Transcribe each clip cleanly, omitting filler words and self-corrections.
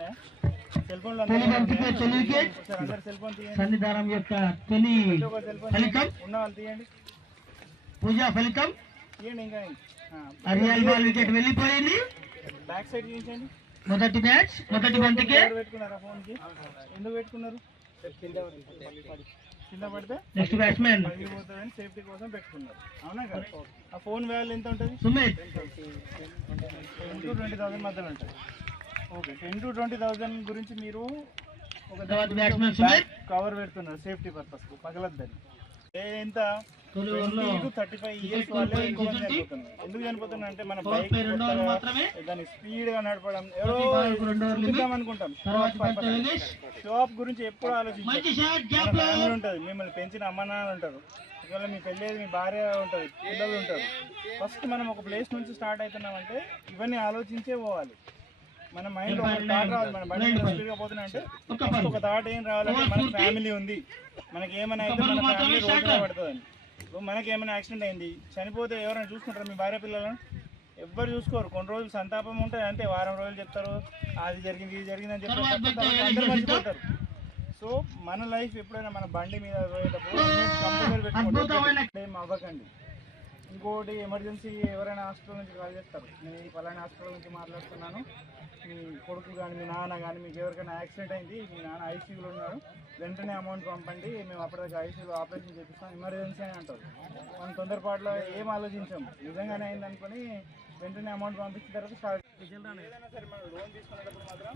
ఉన్నాయా? Cell phone లో సన్నిధానం యొక్క తొలి ఫలితం ఉన్న వాళ్ళు తీయండి, పూజా ఫలితం తీయండి. ఇంకా హరియాల్ బాల్ వికెట్ వెళ్ళిపోయింది. బ్యాక్ సైడ్ తీయించండి. మొదటి మ్యాచ్ మొదటి బంతికి పెట్టుకున్నారా ఫోన్ కి? ఎందుకు పెట్టుకున్నారు? కింద పడితే నెక్స్ట్ బ్యాట్స్మెన్ పగిలిపోతుందని సేఫ్టీ కోసం పెట్టుకున్నారు. అవునా కదా? ఆ ఫోన్ వాల్యూ ఎంత ఉంటుంది? సుమిత్ 10 to 20,000 మధ్యలో ఉంటుంది. ఓకే, 10 to 20,000 గురించి మీరు ఒక కవర్ పెడుతున్నారు సేఫ్టీ పర్పస్, పగలద్దని. ఎంత 35 ఇయర్స్ వాళ్ళే చనిపోతున్నారు. ఎందుకు చనిపోతున్నారు అంటే మన బైక్ దాన్ని స్పీడ్ గా నడపడం, ఎవరో చూద్దాం అనుకుంటాం. షాప్ గురించి ఎప్పుడు ఆలోచించాలి ఉంటుంది. మిమ్మల్ని పెంచిన అమ్మ నాన్న ఉంటారు, ఒకవేళ మీ పెళ్ళేది మీ భార్య ఉంటుంది, పిల్లలు ఉంటారు. ఫస్ట్ మనం ఒక ప్లేస్ నుంచి స్టార్ట్ అవుతున్నామంటే ఇవన్నీ ఆలోచించే పోవాలి. మన మైండ్ ఒక థాట్ రావాలి. మన బండి స్పీడ్గా పోతున్నా అంటే ఫస్ట్ ఒక థాట్ ఏం రావాలంటే మనకు ఫ్యామిలీ ఉంది, మనకి ఏమైనా అయితే మన ఫ్యామిలీ రోడ్ మీద పడుతుందని. ఇప్పుడు మనకి ఏమైనా యాక్సిడెంట్ అయింది, చనిపోతే ఎవరైనా చూసుకుంటారు? మీ భార్య పిల్లలను ఎవ్వరు చూసుకోరు. కొన్ని రోజులు సంతాపం ఉంటుంది, అంతే. వారం రోజులు చెప్తారు అది జరిగింది ఇది జరిగింది అని చెప్తారు, అందరూ మర్చిపోతారు. సో మన లైఫ్ ఎప్పుడైనా మన బండి మీద పోయేటప్పుడు కంపల్సరీ పెట్టుకోండి, ఏం అవ్వకండి. ఇంకోటి, ఎమర్జెన్సీ ఎవరైనా హాస్పిటల్ నుంచి కాల్ చేస్తారు, నేను ఈ పలానా హాస్పిటల్ నుంచి మాట్లాడుతున్నాను, మీ కొడుకు కానీ మీ నాన్న కానీ మీకు ఎవరికైనా యాక్సిడెంట్ అయింది, మీ నాన్న ఐసీయూలో ఉన్నారు, వెంటనే అమౌంట్ పంపండి, మేము అప్పటిదాకా ఐసీయూలో ఆపరేషన్ చేపిస్తాం, ఎమర్జెన్సీ అని అంటారు. మనం తొందరపాటులో ఏం ఆలోచించాము, నిజంగానే అయింది అనుకుని వెంటనే అమౌంట్ పంపించిన తర్వాత స్టార్ట్. ఏదైనా సరే మనం లోన్ తీసుకునేటప్పుడు మాత్రం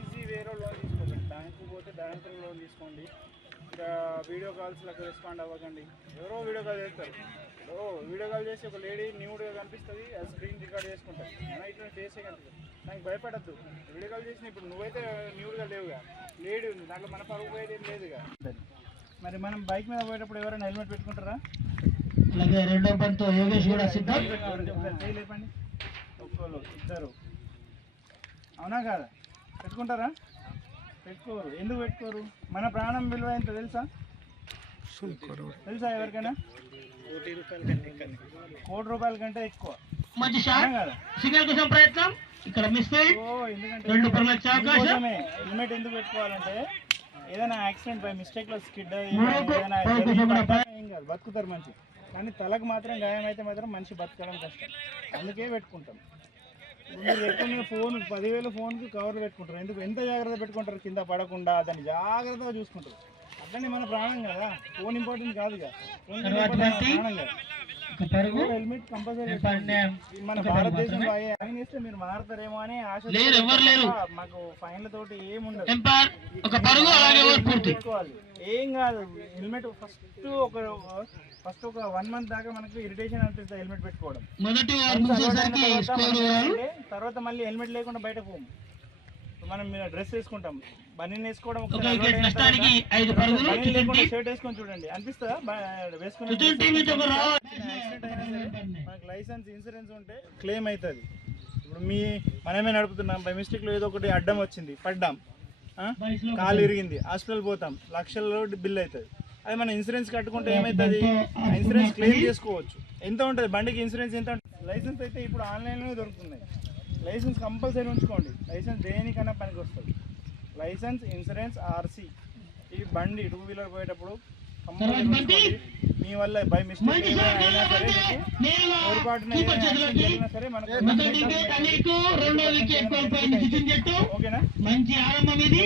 ఈజీ వేలో లోన్ తీసుకోకండి. బ్యాంకు పోతే బ్యాంకులో లోన్ తీసుకోండి. ఇంకా వీడియో కాల్స్లకు రెస్పాండ్ అవ్వకండి. ఎవరో వీడియో కాల్ చేస్తారు, వీడియో కాల్ చేసి ఒక లేడీ న్యూడ్గా కనిపిస్తుంది, అది స్క్రీన్ రికార్డ్ చేసుకుంటారు. అయినా ఇట్లా చేసే కనిపిస్తుంది. నాకు భయపడద్దు. వీడియో కాల్ చేసిన ఇప్పుడు నువ్వైతే న్యూడ్గా లేవుగా, లేడీ ఉంది దాంట్లో, మన పరుగు పోయేది ఏం లేదుగా. మరి మనం బైక్ మీద పోయేటప్పుడు ఎవరైనా హెల్మెట్ పెట్టుకుంటారా? అలాగే రెండో బంతో యోగేష్ కూడా సిద్ధం. లేపండి, ఒక్కరు ఇద్దరు, అవునా కాదా? పెట్టుకుంటారా? పెట్టుకోరు. ఎందుకు పెట్టుకోరు? మన ప్రాణం విలువ ఎంత తెలుసా? తెలుసా ఎవరికైనా? ₹1,00,00,000 కంటే ఎక్కువ. మంచి షాట్, సింగల్ కోసం ప్రయత్నం, ఇక్కడ మిస్ ఫీల్డ్. ఎందుకంటే హెల్మెట్ ఎందుకు పెట్టుకోవాలంటే ఏదైనా యాక్సిడెంట్ బై మిస్టేక్ లో స్కిడ్ అయ్యి ఏం కాదు, బతుకుతారు మంచి. కానీ తలకు మాత్రం గాయం అయితే మాత్రం మనిషి బతకడం కష్టం, అందుకే పెట్టుకుంటాం. మీరు ఎక్కువ ఫోన్ 10,000 ఫోన్కి కవర్ పెట్టుకుంటారు. ఎందుకు? ఎంత జాగ్రత్త పెట్టుకుంటారు? కింద పడకుండా దాన్ని జాగ్రత్తగా చూసుకుంటారు. అట్లనే మన ప్రాణం కదా, ఫోన్ ఇంపార్టెంట్ కాదుగా, ప్రాణం కదా. Helmet compulsory. మన భారతదేశంలో ఆయన చేస్తే మీరు మారుతారేమో అని ఆశ. మాకు ఫైన్ల తోటి ఏముండదు, పెట్టుకోవాలి. ఏం కాదు, హెల్మెట్ ఫస్ట్ ఒక 1 month దాకా మనకు ఇరిటేషన్ అనిపిస్తుంది హెల్మెట్ పెట్టుకోవడం. తర్వాత మళ్ళీ హెల్మెట్ లేకుండా బయట పోము. మనం డ్రెస్ వేసుకుంటాం, బనీన్ వేసుకోవడం, షర్ట్ వేసుకొని చూడండి, అనిపిస్తుందా? వేసుకుని మనకు లైసెన్స్ ఇన్సూరెన్స్ ఉంటే క్లెయిమ్ అవుతుంది. ఇప్పుడు మనమే నడుపుతున్నాం, బై మిస్టేక్లో ఏదో ఒకటి అడ్డం వచ్చింది, పడ్డాం, కాలు ఇరిగింది, హాస్పిటల్ పోతాం, లక్షల్లో బిల్ అవుతుంది. అది మన ఇన్సూరెన్స్ కట్టుకుంటే ఏమవుతుంది? ఇన్సూరెన్స్ క్లెయిమ్ చేసుకోవచ్చు. ఎంత ఉంటుంది బండికి ఇన్సూరెన్స్? ఎంత ఉంటుంది? లైసెన్స్ అయితే ఇప్పుడు ఆన్లైన్లోనే దొరుకుతున్నాయి. లైసెన్స్ కంపల్సరీ ఉంచుకోండి. లైసెన్స్ దేనికన్నా పనికి వస్తుంది. లైసెన్స్, ఇన్సూరెన్స్, ఆర్సీ, ఈ బండి 2 వీలర్ పోయేటప్పుడు కంపల్సరీ ఉంచుకోండి. మీ వల్ల బై మిస్టేక్ అయినా సరే, పొరపాటున జరిగినా సరే మనకు ఓకేనా? మంచి ఆరంభం ఇది.